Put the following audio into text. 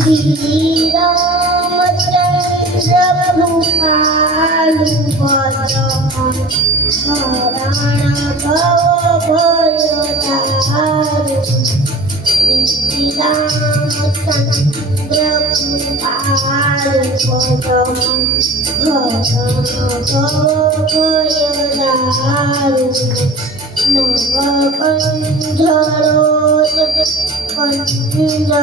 श्रीरामचंद्र भूपालु हरण भव भय दारु श्रीरामचंद्र भूपालु हरण भव भय दारु नवकंठरो पंचमुख